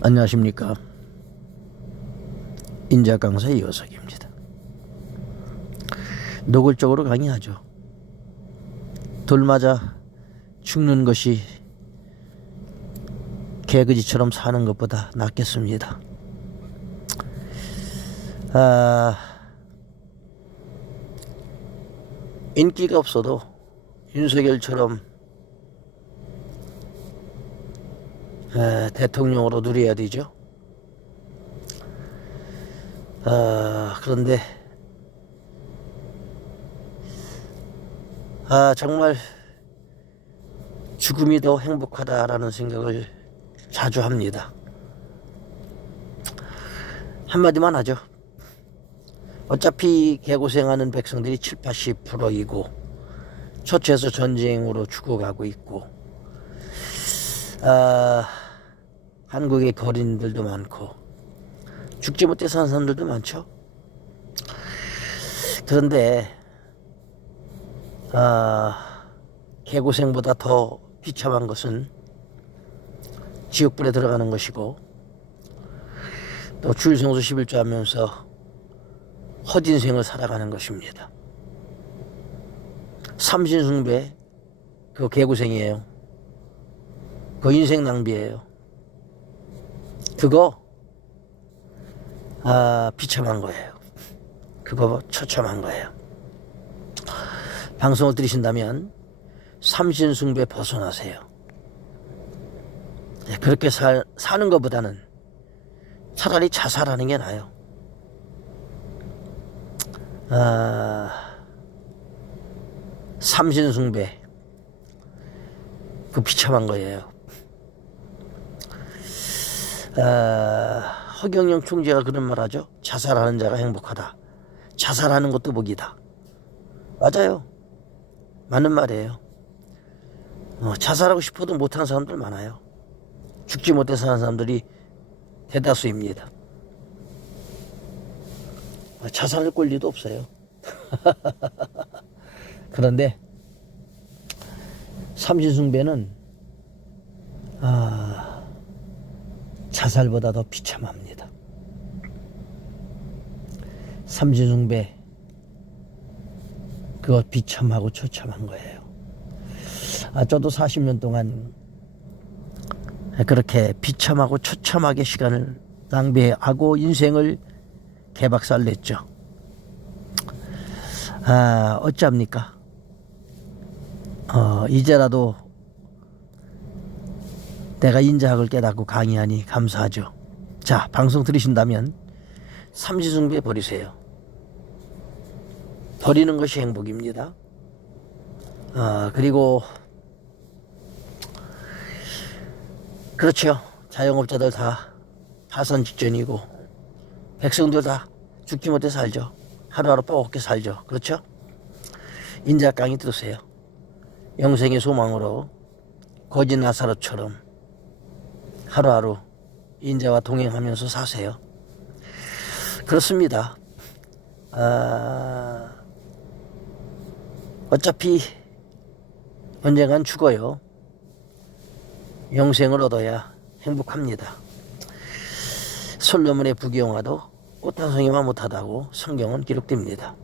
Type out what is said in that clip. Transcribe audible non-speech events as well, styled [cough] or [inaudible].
안녕하십니까? 인자 강사 이호석입니다. 노골적으로 강의하죠. 돌 맞아 죽는 것이 개그지처럼 사는 것보다 낫겠습니다. 아 인기가 없어도 윤석열처럼 에, 대통령으로 누려야 되죠. 아, 그런데 아, 정말 죽음이 더 행복하다라는 생각을 자주 합니다. 한마디만 하죠. 어차피 개고생하는 백성들이 7, 80%이고 초초에서 전쟁으로 죽어가고 있고 아, 한국의 거린들도 많고 죽지 못해 사는 사람들도 많죠. 그런데 아, 개고생보다 더 비참한 것은 지옥불에 들어가는 것이고 또 주일생수 11조 하면서 헛인생을 살아가는 것입니다. 삼신숭배 그거 개고생이에요. 그 인생 낭비예요. 그거 아 비참한 거예요. 그거 처참한 거예요. 방송을 들으신다면 삼신숭배 벗어나세요. 예, 그렇게 살, 사는 것보다는 차라리 자살하는 게 나아요. 아, 삼신숭배 그 비참한 거예요. 아, 허경영 총재가 그런 말 하죠. 자살하는 자가 행복하다. 자살하는 것도 복이다. 맞아요. 맞는 말이에요. 어, 자살하고 싶어도 못하는 사람들 많아요. 죽지 못해 사는 사람들이 대다수입니다. 아, 자살할 권리도 없어요. [laughs] 그런데 삼신숭배는 아, 자살보다 더 비참합니다. 삼신숭배 그거 비참하고 처참한 거예요. 아, 저도 40년 동안 그렇게 비참하고 처참하게 시간을 낭비하고 인생을 개박살 냈죠. 아, 어찌합니까? 어, 이제라도 내가 인자학을 깨닫고 강의하니 감사하죠. 자, 방송 들으신다면 삼시숭배 버리세요. 버리는 것이 행복입니다. 아, 그리고 그렇죠. 자영업자들 다 파산 직전이고 백성들 다 죽지 못해 살죠. 하루하루 뻐겁게 살죠. 그렇죠? 인자 강의 들으세요. 영생의 소망으로 거짓 나사로처럼 하루하루 인자와 동행하면서 사세요. 그렇습니다. 아, 어차피 언젠간 죽어요. 영생을 얻어야 행복합니다. 솔로몬의 부귀영화도 꽃한 송이만 못하다고 성경은 기록됩니다.